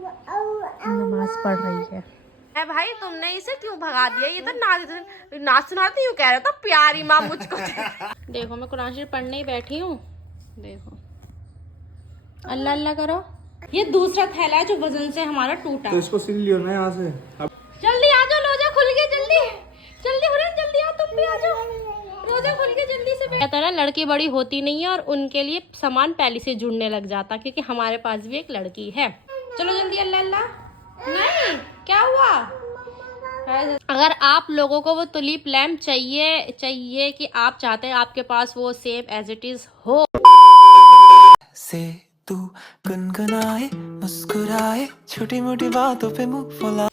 नमाज पढ़ रही है। भाई तुमने इसे क्यों भगा दिया? ये तो नाच सुनाते यूँ कह रहा था प्यारी माँ मुझको। देखो मैं कुरान शरीफ पढ़ने ही बैठी हूँ। देखो अल्लाह अल्लाह करो। ये दूसरा थैला है जो वजन से हमारा टूटा। तो इसको सिल लियो ना यहाँ से। जल्दी आ जाओ, रोजा खुल गया, जल्दी जल्दी हो रहा, जल्दी आओ, तुम भी आ जाओ, रोजा खुल गया, जल्दी से। कहता है ना लड़की बड़ी होती नहीं है और उनके लिए सामान पहले से जुड़ने लग जाता, क्योंकि हमारे पास भी एक लड़की है। चलो जल्दी अल्लाह अल्लाह। नहीं क्या हुआ? अगर आप लोगों को वो तुलिप लैम्प चाहिए कि आप चाहते हैं आपके पास वो सेम एज इट इज हो से तू गुनगुनाए मुस्कुराए छोटी मोटी बातों पे मुंह फुला।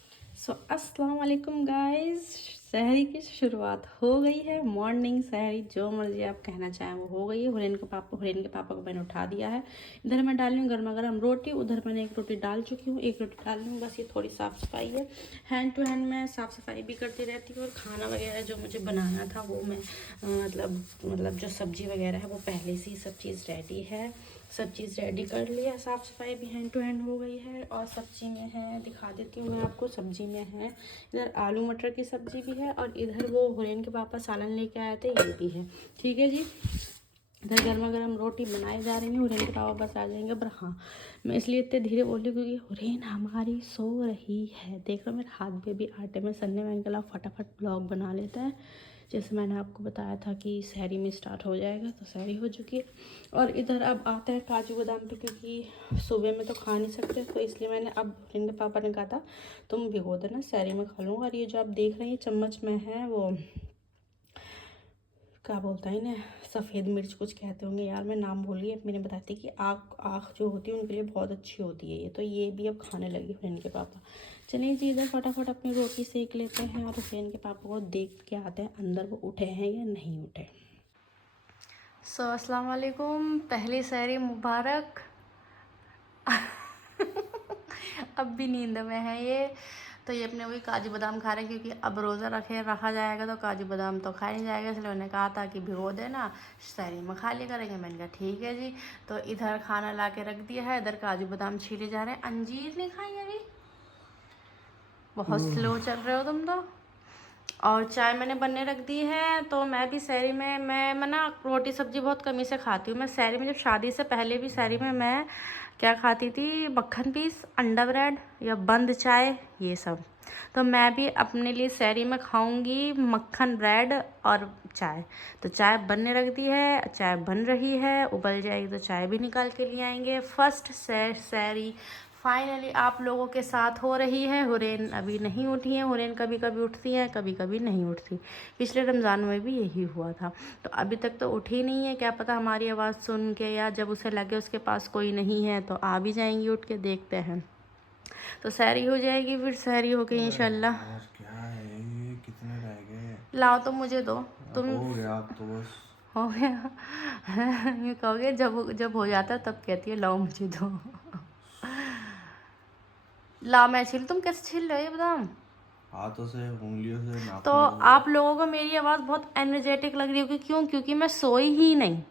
अस्सलाम वालेकुम गाइस, सहरी की शुरुआत हो गई है। मॉर्निंग सहरी जो मर्जी आप कहना चाहें वो हो गई है। हुरैन के पापा को मैंने उठा दिया है। इधर मैं डाल रही हूँ गर्मा गर्म रोटी, उधर मैंने एक रोटी डाल चुकी हूँ, एक रोटी डाल रही हूँ। बस ये थोड़ी साफ़ सफाई है। हैंड टू हैंड मैं साफ़ सफाई भी करती रहती हूँ। और खाना वगैरह जो मुझे बनाना था वो मैं मतलब जो सब्ज़ी वगैरह है वो पहले से ही सब चीज़ रेडी है। सब चीज़ रेडी कर लिया, साफ़ सफाई भी हैंड टू हैंड हो गई है। और सब्ज़ी में है, दिखा देती हूँ मैं आपको। सब्ज़ी में है इधर आलू मटर की सब्ज़ी भी है, और इधर वो हुरैन के पापा सालन लेके आए थे, ये भी है। ठीक है जी। इधर गर्मा गर्म रोटी बनाई जा रही है। हुरैन के पापा बस आ जाएंगे। पर हाँ, मैं इसलिए इतने धीरे बोल रही हूँ क्योंकि हुरैन हमारी सो रही है। देख लो मेरे हाथ पे भी आटे में सन्ने, मैंने कहा फटाफट ब्लॉग बना लेता है। जैसे मैंने आपको बताया था कि सहरी में स्टार्ट हो जाएगा, तो सहरी हो चुकी है। और इधर अब आते हैं काजू बादाम पे, क्योंकि सुबह में तो खा नहीं सकते, तो इसलिए मैंने अब इनके पापा ने कहा था तुम भिगो देना, सहरी में खा लूँगा। और ये जो आप देख रहे हैं चम्मच में है वो क्या बोलता है इन्हें, सफ़ेद मिर्च कुछ कहते होंगे यार, मैं नाम भूल गई। मैंने बताती कि आँख जो होती है उनके लिए बहुत अच्छी होती है ये, तो ये भी अब खाने लगी हुरैन के पापा। चलिए जी, इधर फटाफट अपनी रोटी सेक लेते हैं और हुरैन के पापा को देख के आते हैं अंदर वो उठे हैं या नहीं उठे। अस्सलाम वालेकुम, पहली सहरी मुबारक। अब भी नींद में है ये। तो ये अपने वही काजू बादाम खा रहे हैं, क्योंकि अब रोज़ा रखा जाएगा तो काजू बादाम तो खाया नहीं जाएगा, इसलिए उन्होंने कहा था कि भिगो देना, सहरी में खा लिया करेंगे। मैंने कहा ठीक है जी। तो इधर खाना ला के रख दिया है, इधर काजू बादाम छीले जा रहे हैं। अंजीर नहीं खाई अभी? बहुत स्लो चल रहे हो तुम तो। और चाय मैंने बनने रख दी है। तो मैं भी सहरी में मैं ना रोटी सब्ज़ी बहुत कमी से खाती हूँ। मैं सहरी में जब शादी से पहले भी सहरी में मैं क्या खाती थी, मक्खन पीस, अंडा ब्रेड या बंद चाय, ये सब। तो मैं भी अपने लिए सहरी में खाऊंगी मक्खन ब्रेड और चाय। तो चाय बनने रख दी है, चाय बन रही है, उबल जाएगी तो चाय भी निकाल के लिए आएंगे। फर्स्ट सहरी फाइनली आप लोगों के साथ हो रही है। हुरैन अभी नहीं उठी है। हुरैन कभी कभी उठती हैं, कभी कभी नहीं उठती। पिछले रमज़ान में भी यही हुआ था। तो अभी तक तो उठी नहीं है। क्या पता हमारी आवाज़ सुन के या जब उसे लगे उसके पास कोई नहीं है तो आ भी जाएंगी उठ के, देखते हैं। तो सहरी हो जाएगी, फिर सहरी हो गई इंशाल्लाह। क्या है ये, कितने रह गए? लाओ तो मुझे दो। तुम हो गया अब तो बस हो गया। ये कहोगे जब जब हो जाता है तब कहती है लाओ मुझे दो। ला मैं छील, तुम कैसे छील रहे हो ये बादाम? हाथों से, उंगलियों से, तो नाखूनों से। आप लोगों को मेरी आवाज़ बहुत एनर्जेटिक लग रही होगी, क्यों? क्योंकि मैं सोई ही नहीं।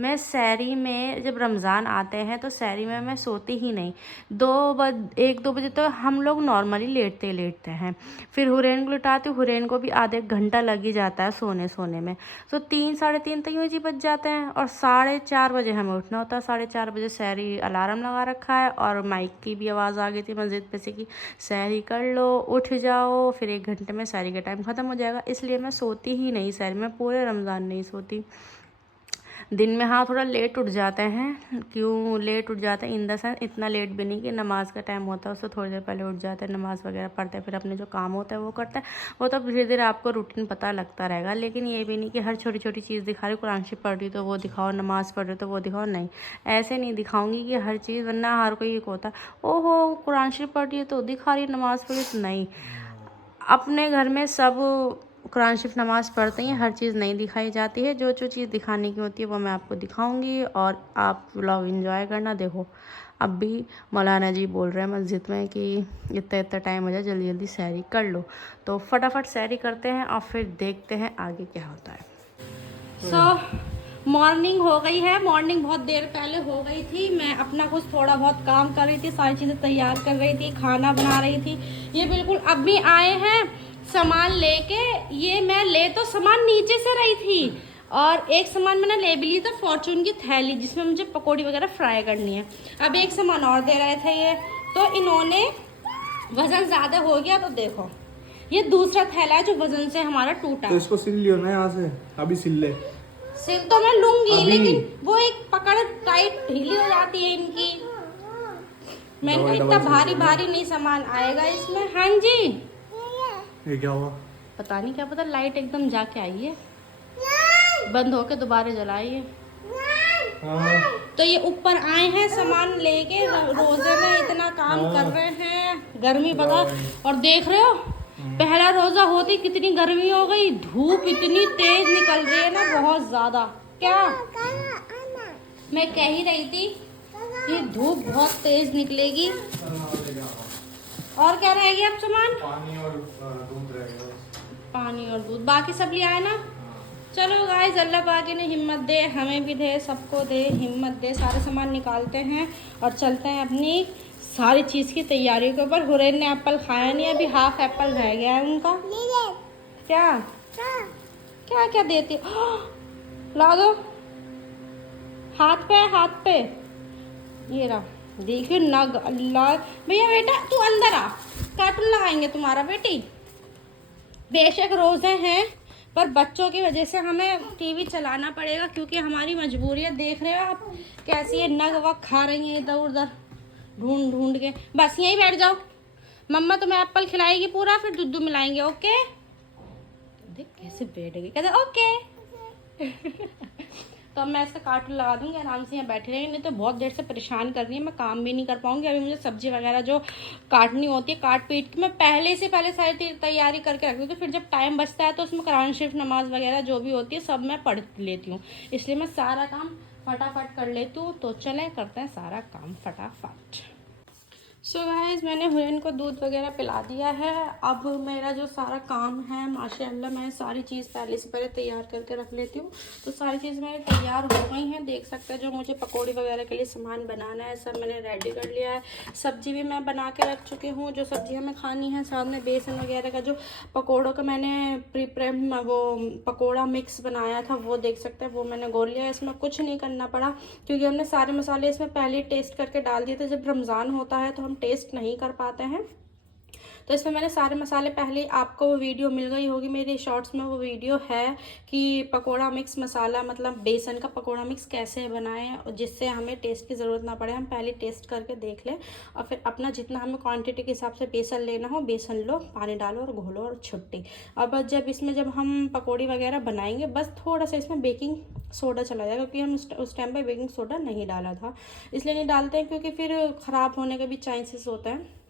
मैं सहरी में जब रमज़ान आते हैं तो सहरी में मैं सोती ही नहीं। 1-2 बजे तो हम लोग नॉर्मली लेटते हैं। फिर हुरैन को लिटाती हूँ, हुरैन को भी आधे घंटा लग ही जाता है सोने में। तो 3-3:30 तो यूँ जी बज जाते हैं। और 4:30 बजे हमें उठना होता है। 4:30 बजे सहरी अलार्म लगा रखा है, और माइक की भी आवाज़ आ गई थी मस्जिद पे से कि सहरी कर लो, उठ जाओ, फिर 1 घंटे में सहरी का टाइम ख़त्म हो जाएगा। इसलिए मैं सोती ही नहीं सहरी में, पूरे रमज़ान नहीं सोती। दिन में हाँ थोड़ा लेट उठ जाते हैं। क्यों लेट उठ जाते हैं इन द सेंस, इतना लेट भी नहीं कि नमाज का टाइम होता है उससे थोड़ी देर पहले उठ जाते हैं, नमाज़ वगैरह पढ़ते हैं, फिर अपने जो काम होता है वो करते हैं। वो तो धीरे धीरे आपको रूटीन पता लगता रहेगा। लेकिन ये भी नहीं कि हर छोटी छोटी चीज़ दिखा रही, कुरान शरीफ पढ़ रही तो वो दिखाओ, नमाज़ पढ़ रही तो वो दिखाओ। नहीं, ऐसे नहीं दिखाऊंगी कि हर चीज़, वरना हर कोई एक होता है ओहो कुरान शरीफ पढ़ रही है तो दिखा रही है, नमाज़ पढ़ रही तो नहीं। अपने घर में सब कुरान शरीफ नमाज़ पढ़ते हैं, हर चीज़ नहीं दिखाई जाती है। जो चीज़ दिखाने की होती है वो मैं आपको दिखाऊंगी, और आप व्लॉग एंजॉय करना। देखो अब भी मौलाना जी बोल रहे हैं मस्जिद में कि इतना टाइम हो जाए, जल्दी जल्दी सहरी कर लो। तो फटाफट सहरी करते हैं और फिर देखते हैं आगे क्या होता है। मॉर्निंग हो गई है, मॉर्निंग बहुत देर पहले हो गई थी। मैं अपना कुछ थोड़ा बहुत काम कर रही थी, सारी चीज़ें तैयार कर रही थी, खाना बना रही थी। ये बिल्कुल अभी आए हैं सामान लेके। ये मैं ले तो सामान नीचे से रही थी, और एक सामान मैंने ले भी ली था, फॉर्चून की थैली जिसमें मुझे पकौड़ी वगैरह फ्राई करनी है। अब एक सामान और दे रहे थे ये, तो इन्होंने वज़न ज़्यादा हो गया तो देखो ये दूसरा थैला है जो वज़न से हमारा टूटा। तो इसको सिल लियो ना यहाँ से, अभी सिल ले। सिल तो मैं लूंगी, अभी? लेकिन वो एक पकड़ टाइट ढीली हो जाती है इनकी। मैंने कहा इतना भारी भारी नहीं सामान आएगा इसमें। हाँ जी, ये क्या हुआ? पता नहीं क्या पता, लाइट एकदम जाके आई है, बंद होके दोबारा जलाई है। हाँ। तो ये ऊपर आए हैं सामान लेके, रोजे में इतना काम कर रहे हैं, गर्मी पता। और देख रहे हो पहला रोजा होती कितनी गर्मी हो गई, धूप इतनी तेज निकल रही है ना, बहुत ज्यादा। क्या मैं कह ही रही थी, ये धूप बहुत तेज निकलेगी। और क्या रहेगी अब सामान? पानी और दूध रहेगा। पानी और दूध, बाकी सब ले आए ना। चलो गाइस, अल्लाह पाक ने हिम्मत दे, हमें भी दे, सबको दे, हिम्मत दे। सारे सामान निकालते हैं और चलते हैं अपनी सारी चीज़ की तैयारी के ऊपर। हुरैन ने एप्पल खाया नहीं, अभी हाफ एप्पल रह गया है उनका। क्या क्या क्या देती? ला दो, हाथ पे, हाथ पे। ये रहा, देखियो नग। अल्लाह भैया, बेटा तू अंदर आ, कार्टून लगाएंगे तुम्हारा बेटी। बेशक रोज़े हैं, पर बच्चों की वजह से हमें टीवी चलाना पड़ेगा, क्योंकि हमारी मजबूरी है। देख रहे हो आप कैसी ये नग वग खा रही हैं इधर उधर ढूंढ ढूंढ के। बस यहीं बैठ जाओ, मम्मा तुम्हें एप्पल खिलाएगी पूरा, फिर दूध मिलाएंगे। ओके? देख कैसे बैठ गई, कहते ओके। तो अब मैं इसका कार्टून लगा दूंगी, आराम से यहाँ बैठे रहेंगे। नहीं तो बहुत देर से परेशान कर रही है, मैं काम भी नहीं कर पाऊंगी। अभी मुझे सब्जी वगैरह जो काटनी होती है, काट पीट के मैं पहले सारी तैयारी करके रखती हूँ। तो फिर जब टाइम बचता है तो उसमें कुरान शरीफ, नमाज वगैरह जो भी होती है सब मैं पढ़ लेती हूँ, इसलिए मैं सारा काम फटाफट कर लेती हूँ। तो चले करते हैं सारा काम फटाफट। सो गाइस, मैंने हुरैन को दूध वगैरह पिला दिया है। अब मेरा जो सारा काम है, माशाल्लाह मैं सारी चीज़ पहले से पहले तैयार करके रख लेती हूँ। तो सारी चीज़ मेरी तैयार हो गई हैं, देख सकते हैं। जो मुझे पकौड़ी वगैरह के लिए सामान बनाना है सब मैंने रेडी कर लिया है। सब्ज़ी भी मैं बना के रख चुकी हूँ, जो सब्ज़ी हमें खानी है। साथ में बेसन वगैरह का जो पकौड़ों का मैंने वो पकौड़ा मिक्स बनाया था, वो देख सकते हैं, वो मैंने घोल लिया है। इसमें कुछ नहीं करना पड़ा, क्योंकि हमने सारे मसाले इसमें पहले ही टेस्ट करके डाल दिए थे। जब रमज़ान होता है तो हम टेस्ट नहीं कर पाते हैं, तो इसमें मैंने सारे मसाले पहले, आपको वो वीडियो मिल गई होगी मेरे शॉर्ट्स में, वो वीडियो है कि पकोड़ा मिक्स मसाला, मतलब बेसन का पकोड़ा मिक्स कैसे बनाएं जिससे हमें टेस्ट की ज़रूरत ना पड़े। हम पहले टेस्ट करके देख लें, और फिर अपना जितना हमें क्वांटिटी के हिसाब से बेसन लेना हो, बेसन लो, पानी डालो और घोलो और छुट्टी। अब जब हम पकौड़ी वगैरह बनाएंगे, बस थोड़ा सा इसमें बेकिंग सोडा चला जाएगा, क्योंकि हम उस टाइम पर बेकिंग सोडा नहीं डाला था, इसलिए नहीं डालते हैं, क्योंकि फिर ख़राब होने का भी चांसेस होता है।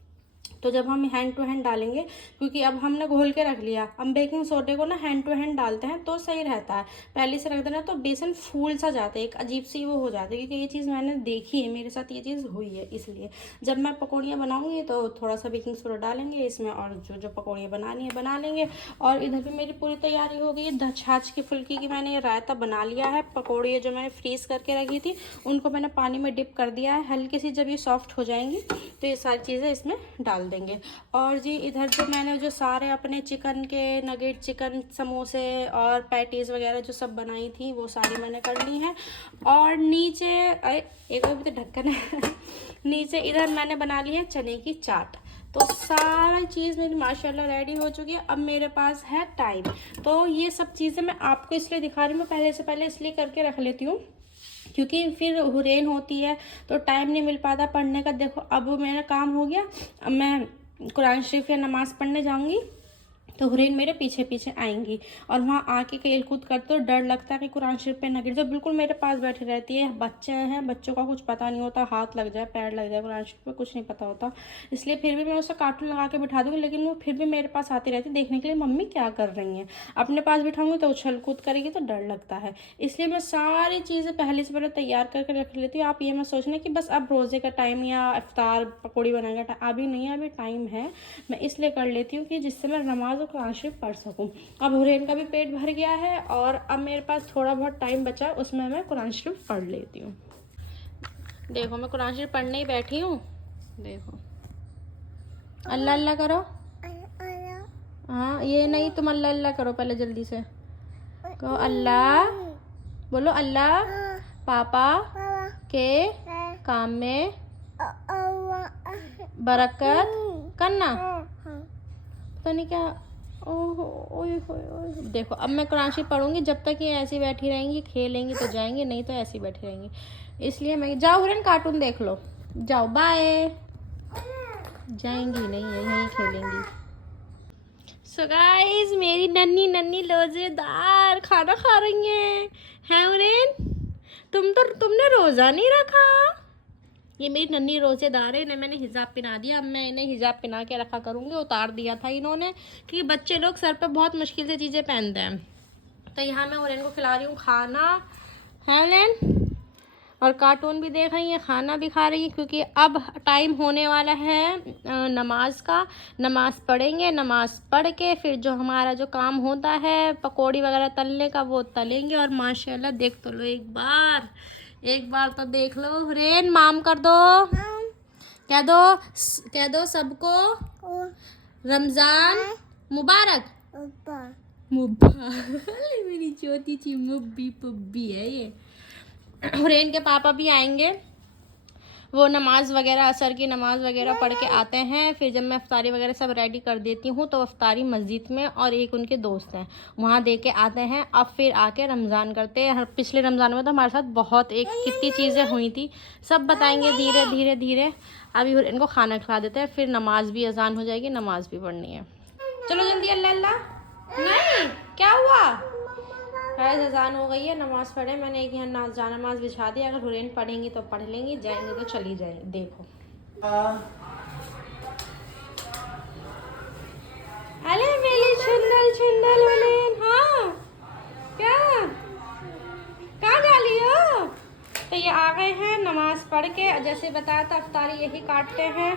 तो जब हम हैंड टू हैंड डालेंगे, क्योंकि अब हमने घोल के रख लिया, हम बेकिंग सोडे को ना हैंड टू हैंड डालते हैं तो सही रहता है। पहले से रख देना तो बेसन फूल सा जाता है, एक अजीब सी वो हो जाती है, क्योंकि ये चीज़ मैंने देखी है, मेरे साथ ये चीज़ हुई है। इसलिए जब मैं पकौड़ियाँ बनाऊँगी तो थोड़ा सा बेकिंग सोडा डालेंगे इसमें, और जो पकौड़ियाँ बनानी है बना लेंगे। और इधर भी मेरी पूरी तैयारी हो गई है। छाछ की फुल्की की मैंने रायता बना लिया है। पकौड़ियाँ जो मैंने फ्रीज़ करके रखी थी उनको मैंने पानी में डिप कर दिया है। हल्की सी जब ये सॉफ्ट हो जाएंगी तो ये सारी चीज़ें इसमें डाल देंगे। और जी इधर जो मैंने जो सारे अपने चिकन के नगेट, चिकन समोसे और पैटीज़ वगैरह जो सब बनाई थी वो सारी मैंने कर ली हैं। और नीचे एक भी तो ढक्कन है नीचे इधर मैंने बना ली है चने की चाट। तो सारी चीज़ मेरी माशाल्लाह रेडी हो चुकी है। अब मेरे पास है टाइम, तो ये सब चीज़ें मैं आपको इसलिए दिखा रही हूँ, मैं पहले से पहले इसलिए करके रख लेती हूँ, क्योंकि फिर हुरैन होती है तो टाइम नहीं मिल पाता पढ़ने का। देखो अब मेरा काम हो गया, अब मैं कुरान शरीफ या नमाज़ पढ़ने जाऊंगी तो हुरैन मेरे पीछे पीछे आएंगी, और वहाँ आके खेल कूद करते तो डर लगता है कि कुरान शरीफ पे ना गिर जाए। बिल्कुल मेरे पास बैठी रहती है। बच्चे हैं, बच्चों का कुछ पता नहीं होता, हाथ लग जाए, पैर लग जाए, कुरान शरीफ पे कुछ नहीं पता होता। इसलिए फिर भी मैं उसे कार्टून लगा के बिठा दूँगी, लेकिन वो फिर भी मेरे पास आती रहती है देखने के लिए मम्मी क्या कर रही हैं। अपने पास बिठाऊँगी तो उछल कूद करेगी तो डर लगता है, इसलिए मैं सारी चीज़ें पहले से पहले तैयार करके रख लेती हूँ। आप ये मैं सोचना कि बस अब रोज़े का टाइम या इफ्तार पकौड़ी बनाने का अभी नहीं है, अभी टाइम है। मैं इसलिए कर लेती हूँ कि जिससे मैं नमाज और कुरान शरीफ पढ़ सकूं। अब हुरैन का भी पेट भर गया है और अब मेरे पास थोड़ा बहुत टाइम बचा है, उसमें मैं कुरान शरीफ पढ़ लेती हूँ। देखो मैं कुरान शरीफ पढ़ने ही बैठी हूँ। देखो अल्लाह अल्लाह करो। हाँ ये नहीं, तुम अल्लाह अल्लाह करो पहले जल्दी से। कहो अल्लाह, बोलो अल्लाह पापा के काम में बरकत करना। पता नहीं क्या। ओहो ओए होए। देखो अब मैं कुरान शरीफ पढ़ूंगी, जब तक ये ऐसी बैठी रहेंगी, खेलेंगी तो जाएंगी, नहीं तो ऐसी बैठी रहेंगी। इसलिए मैं जाओ हुरैन कार्टून देख लो, जाओ बाय। जाएंगी नहीं, यहीं खेलेंगी। सो गाइस मेरी नन्ही नन्ही लोजेदार खाना खा रही हैं हुरैन। तुमने रोज़ा नहीं रखा। ये मेरी नन्ही रोज़ेदार है, इन्हें मैंने हिजाब पहना दिया। अब मैं इन्हें हिजाब पहना के रखा करूँगी। उतार दिया था इन्होंने, क्योंकि बच्चे लोग सर पे बहुत मुश्किल से चीज़ें पहनते हैं। तो यहाँ मैं हुरैन को खिला रही हूँ खाना है हुरैन, और कार्टून भी देख रही है, खाना भी खा रही है, क्योंकि अब टाइम होने वाला है नमाज का। नमाज पढ़ेंगे, नमाज पढ़ के फिर जो हमारा जो काम होता है पकौड़ी वगैरह तलने का, वो तलेंगे। और माशाल्लाह देख तो लो एक बार तो देख लो हुरैन, माम कर दो, कह दो सबको रमज़ान मुबारक। मेरी छोटी सी मुब्बी पुब्बी है ये। हुरैन के पापा भी आएंगे, वो नमाज वगैरह असर की नमाज वगैरह पढ़ के आते हैं। फिर जब मैं अफ्तारी वगैरह सब रेडी कर देती हूँ तो अफ्तारी मस्जिद में और एक उनके दोस्त हैं वहाँ दे के आते हैं। अब फिर आके रमज़ान करते हैं। पिछले रमज़ान में तो हमारे साथ बहुत कितनी चीज़ें हुई थी, सब बताएंगे धीरे धीरे। अभी इनको खाना खिला देते हैं, फिर नमाज भी अजान हो जाएगी, नमाज भी पढ़नी है। चलो जल्दी अल्लाह अल्लाह। नहीं क्या हुआ, अजान हो गई है, नमाज पढ़े। मैंने एक यहाँ नमाज बिछा दी, अगर हुरैन पढ़ेंगी तो पढ़ लेंगी, जाएंगे तो चली जाएंगी। देखो अरे मेरी छुंदल हुरैन। हाँ क्या, कहाँ जा रही हो। तो ये आ गए हैं नमाज पढ़ के। जैसे बताया था अफ्तारी यही काटते हैं,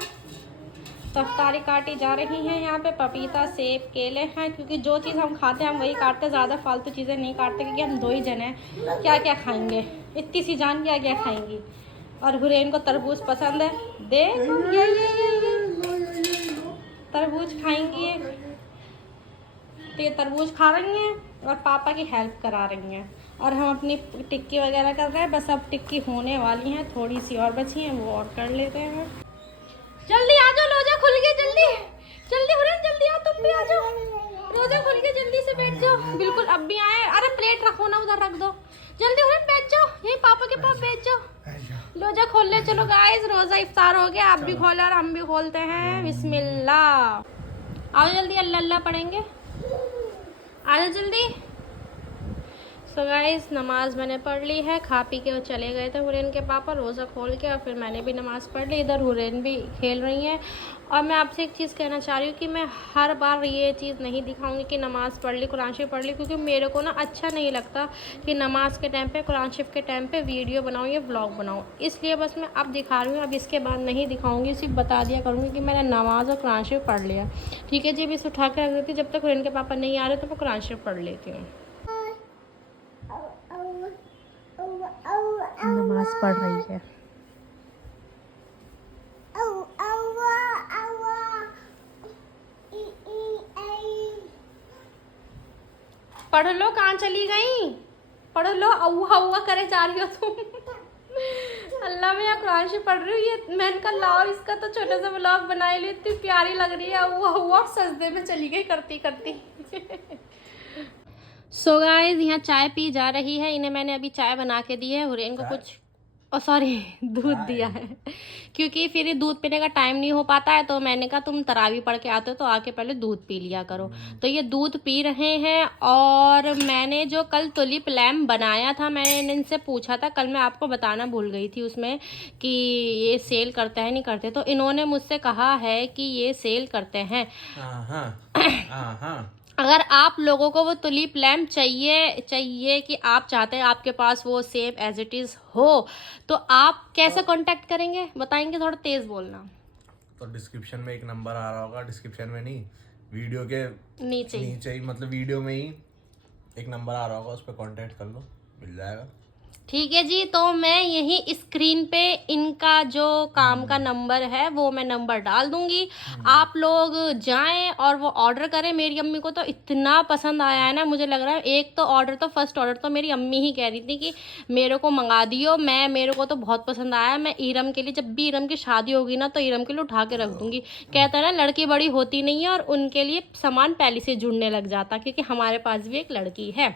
तो अफ्तारी काटी जा रही हैं। यहाँ पे पपीता सेब केले हैं, क्योंकि जो चीज़ हम खाते हैं हम वही काटते, ज़्यादा फालतू चीज़ें नहीं काटते, क्योंकि हम 2 ही जन हैं, क्या क्या खाएंगे, इतनी सी जान क्या क्या खाएंगी। और हुरैन को तरबूज पसंद है, देखो ये तरबूज खाएंगी। तो ये तरबूज खा रही हैं और पापा की हेल्प करा रही हैं, और हम अपनी टिक्की वगैरह कर रहे हैं। बस अब टिक्की होने वाली हैं, थोड़ी सी और बची हैं, वो और कर लेते हैं। जल्दी आ जाओ, रोजा खुल गया, जल्दी हुरैन जल्दी आओ, तुम भी आ जाओ, रोजा खुल गया, जल्दी से बैठ जाओ। बिल्कुल अब भी आए। अरे प्लेट रखो ना, उधर रख दो, जल्दी हुरैन बैठ जाओ, यही पापा के पास बैठ जाओ। रोजा खोल ले। चलो गाइस रोजा इफ्तार हो गया, आप भी खोले और हम भी खोलते हैं। बिस्मिल्लाह। आओ जल्दी अल्लाह अल्लाह पढ़ेंगे, आ जाओ जल्दी। सो गाइस नमाज मैंने पढ़ ली है, खा पी के वो चले गए थे हुरैन के पापा रोज़ा खोल के, और फिर मैंने भी नमाज़ पढ़ ली। इधर हुरैन भी खेल रही हैं। और मैं आपसे एक चीज़ कहना चाह रही हूँ कि मैं हर बार ये चीज़ नहीं दिखाऊंगी कि नमाज़ पढ़ ली, कुरान शरीफ पढ़ ली, क्योंकि मेरे को ना अच्छा नहीं लगता कि नमाज के टाइम पे, कुरान शरीफ के टाइम पे वीडियो बनाऊँ या व्लॉग बनाऊँ। इसलिए बस मैं अब दिखा रही हूँ, अब इसके बाद नहीं दिखाऊँगी, सिर्फ बता दिया करूँगी कि मैंने नमाज और कुरान शरीफ पढ़ लिया। ठीक है जी, अभी इसे उठा के रख देती हूँ, जब तक हुरैन के पापा नहीं आ रहे तो मैं कुरान शरीफ पढ़ लेती हूँ। नमाज पढ़ रही है। पढ़ लो, कहाँ चली गई, पढ़ लो, अव्वा अव्वा करे जा रही हो तुम। अल्लाह में यहाँ कुरान शरीफ पढ़ रही हूँ। ये मैंने कहा लाओ इसका तो छोटा सा व्लॉग बना ली, इतनी प्यारी लग रही है, अव्वा अव्वा सजदे में चली गई करती करती। सो गाइस यहाँ चाय पी जा रही है, इन्हें मैंने अभी चाय बना के दी है। हुरैन को कुछ सॉरी दूध दिया है, क्योंकि फिर दूध पीने का टाइम नहीं हो पाता है, तो मैंने कहा तुम तरावी पढ़ के आते हो तो आके पहले दूध पी लिया करो। तो ये दूध पी रहे हैं। और मैंने जो कल तुलिप लैम्प बनाया था, मैंने इनसे पूछा था, कल मैं आपको बताना भूल गई थी उसमें कि ये सेल करते हैं नहीं करते, तो इन्होंने मुझसे कहा है कि ये सेल करते हैं। अगर आप लोगों को वो तुलिप लैम्प चाहिए कि आप चाहते हैं आपके पास वो सेम एज इट इज़ हो, तो आप कैसे कांटेक्ट करेंगे बताएंगे, थोड़ा तेज़ बोलना। तो डिस्क्रिप्शन में एक नंबर आ रहा होगा, डिस्क्रिप्शन में नहीं वीडियो के नीचे ही। नीचे ही, मतलब वीडियो में ही एक नंबर आ रहा होगा, उस पर कांटेक्ट कर लो, मिल जाएगा। ठीक है जी, तो मैं यही स्क्रीन पे इनका जो काम का नंबर है वो मैं नंबर डाल दूंगी। आप लोग जाएं और वो ऑर्डर करें। मेरी अम्मी को तो इतना पसंद आया है ना, मुझे लग रहा है एक तो ऑर्डर तो फर्स्ट ऑर्डर तो मेरी अम्मी ही कह रही थी कि मेरे को मंगा दियो। मेरे को तो बहुत पसंद आया। मैं ईरम के लिए, जब भी ईरम की शादी होगी ना, तो ईरम के लिए उठा के रख दूंगी। कहता है ना लड़की बड़ी होती नहीं है, और उनके लिए सामान पहले से जुड़ने लग जाता, क्योंकि हमारे पास भी एक लड़की है।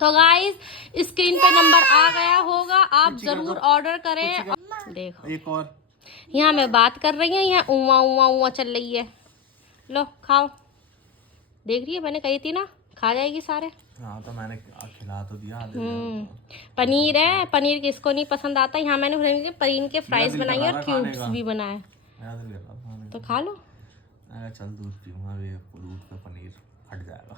तो गाइज स्क्रीन पे नंबर आ गया होगा, आप जरूर ऑर्डर करें। देखो एक और यहाँ मैं बात कर रही हूँ, यहाँ उवा उवा उवा चल रही है। लो खाओ, देख रही है, मैंने कही थी ना खा जाएगी सारे। हाँ तो मैंने खिला तो दिया। पनीर है, पनीर किसको नहीं पसंद आता। यहाँ मैंने पनीर के फ्राइज बनाई है और क्यूब्स भी बनाए, तो खा लो। चल दूध पीऊंगा, दूध पे पनीर हट जाएगा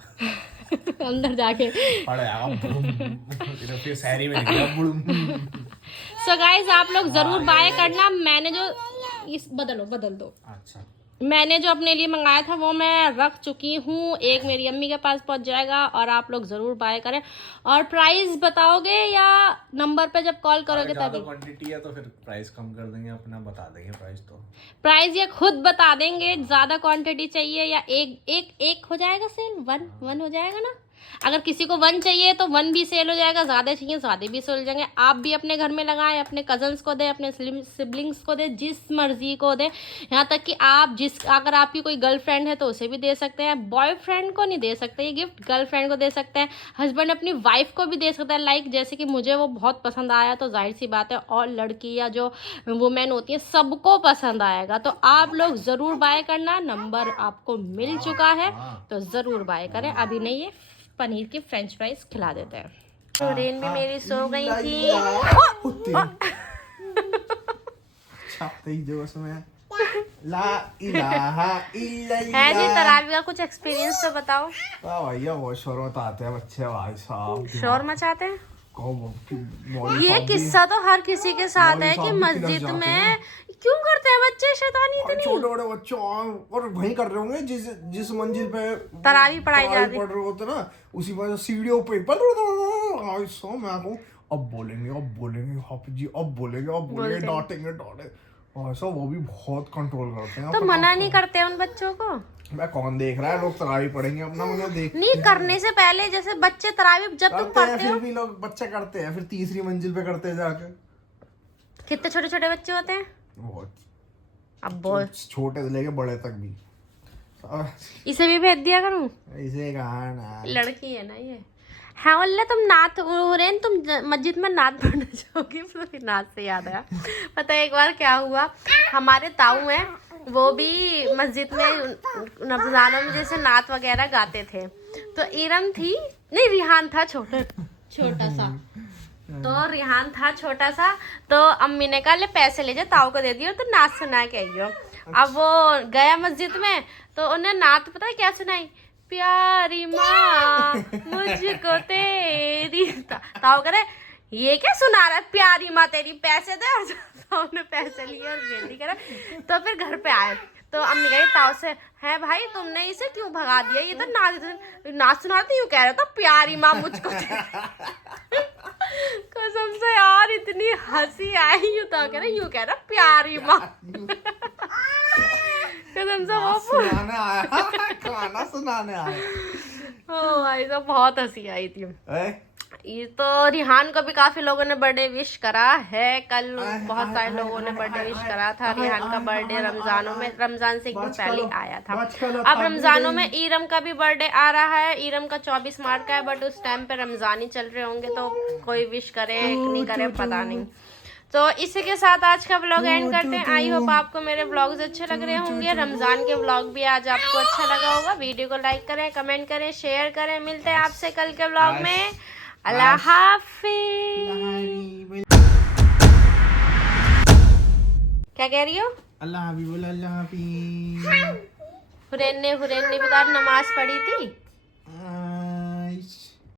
अंदर जाके पड़ जाएगा फिर शहरी में निकलेगा। सो गाइज आप लोग जरूर बाय करना। मैंने जो इस बदल दो। अच्छा, मैंने जो अपने लिए मंगाया था वो मैं रख चुकी हूँ, एक मेरी अम्मी के पास पहुँच जाएगा, और आप लोग ज़रूर बाय करें। और प्राइस बताओगे या नंबर पे जब कॉल करोगे तभी? क्वांटिटी है तो फिर प्राइस कम कर देंगे, अपना बता देंगे प्राइस। तो प्राइस ये खुद बता देंगे, ज़्यादा क्वांटिटी चाहिए या एक हो जाएगा सेल, वन हो जाएगा ना। अगर किसी को 1 चाहिए तो 1 भी सेल हो जाएगा, ज़्यादा चाहिए ज़्यादा भी सेल हो जाएंगे। आप भी अपने घर में लगाएं, अपने कजन्स को दें, अपने सिबलिंग्स को दें, जिस मर्जी को दें। यहाँ तक कि आप अगर आपकी कोई गर्लफ्रेंड है तो उसे भी दे सकते हैं। बॉयफ्रेंड को नहीं दे सकते ये गिफ्ट, गर्लफ्रेंड को दे सकते हैं। हस्बैंड अपनी वाइफ को भी दे सकता है। लाइक जैसे कि मुझे वो बहुत पसंद आया, तो जाहिर सी बात है और लड़की या जो वुमेन होती है सबको पसंद आएगा। तो आप लोग ज़रूर बाय करना, नंबर आपको मिल चुका है तो ज़रूर बाय करें। अभी नहीं है, पनीर की फ्रेंच फ्राइज खिला देते हैं। तो रेन भी मेरी सो गई थी। है जी, तरावी का कुछ एक्सपीरियंस तो बताओ। भैया बहुत शोर मचाते हैं बच्चे, भाई साहब शोर मचाते हैं। ये ये किस्सा तो हर किसी के साथ है कि मस्जिद में क्यों करते हैं बच्चे शैतानी इतनी। छोटे छोटे बच्चे और वहीं कर रहे होंगे जिस मंजिल पे तरावी पढ़ाई जा रही पढ़ रहे होते ना, उसी वजह सीढ़ियों पे मैं कहूँ अब बोलेंगे हाफिज जी, अब बोलेंगे डांटेंगे ऐसा। वो भी बहुत कंट्रोल करते हैं। तो मना नहीं करते उन बच्चों को। मैं कौन देख रहा है, लोग तरावी पढ़ेंगे अपना, मुझे देख नहीं करने से पहले जैसे बच्चे तरावी जब तुम पढ़ते हो, फिर भी लोग बच्चे करते हैं, फिर तीसरी मंजिल पे करते हैं जाके। कितने छोटे छोटे बच्चे होते हैं? बहुत, अब बहुत छोटे से लेके बड़े तक भी। इसे भी भेज दिया करूं, इसे कहा ना, लड़की है ना ये। हाँ वल्ले तुम नात रेन, तुम मस्जिद में नात पढ़ने जाओगी। फिर नात से याद आया, पता है एक बार क्या हुआ, हमारे ताऊ हैं वो भी मस्जिद में रमजानों में जैसे नात वगैरह गाते थे। तो ईरम थी, नहीं रिहान था छोटा सा, तो रिहान था छोटा सा। तो अम्मी ने कहा ले पैसे ले जा, ताऊ को दे दियो तो नात सुना के आइयो। अब वो गया मस्जिद में, तो उन्हें नात पता है क्या सुनाई, प्यारी माँ मुझको तेरी। ताऊ करे ये क्या सुना रहा है, प्यारी माँ तेरी, पैसे दे। और ताऊ ने पैसे लिए और बेटी करे। तो फिर घर पे आए तो अम्मी कही ताऊ से, है भाई तुमने इसे क्यों भगा दिया, ये तो नाच सुना रहा था, यूँ कह रहा था प्यारी माँ मुझको। कसम से यार इतनी हंसी आई। यूँ तो कह रहा, यूँ कह रहा प्यारी माँ। कसम से वो सुनाने आया। ओ भाई साहब बहुत हंसी आई थी। ये तो रिहान को भी काफी लोगों ने बर्थडे विश करा है। कल बहुत सारे लोगों ने बर्थडे विश करा था। रिहान का बर्थडे रमजानों में, रमजान से एक दिन पहले आया था। अब रमजानों में ईरम का भी बर्थडे आ रहा है। ईरम का 24 मार्च का है, बट उस टाइम पे रमजान ही चल रहे होंगे, तो कोई विश करे नहीं करे पता नहीं। तो इसी के साथ आज का व्लॉग एंड करते हैं। आई होप आपको मेरे व्लॉग्स अच्छे लग रहे होंगे। रमजान के व्लॉग भी आज आपको अच्छा लगा होगा। वीडियो को लाइक करें, कमेंट करें, शेयर करें। मिलते हैं आपसे कल के व्लॉग में। अल्लाह हाफिज़। क्या कह रही हो? अल्लाह हाफिज़ बोला, अल्लाह हाफिज़। हुरैन ने भी तो नमाज पढ़ी थी।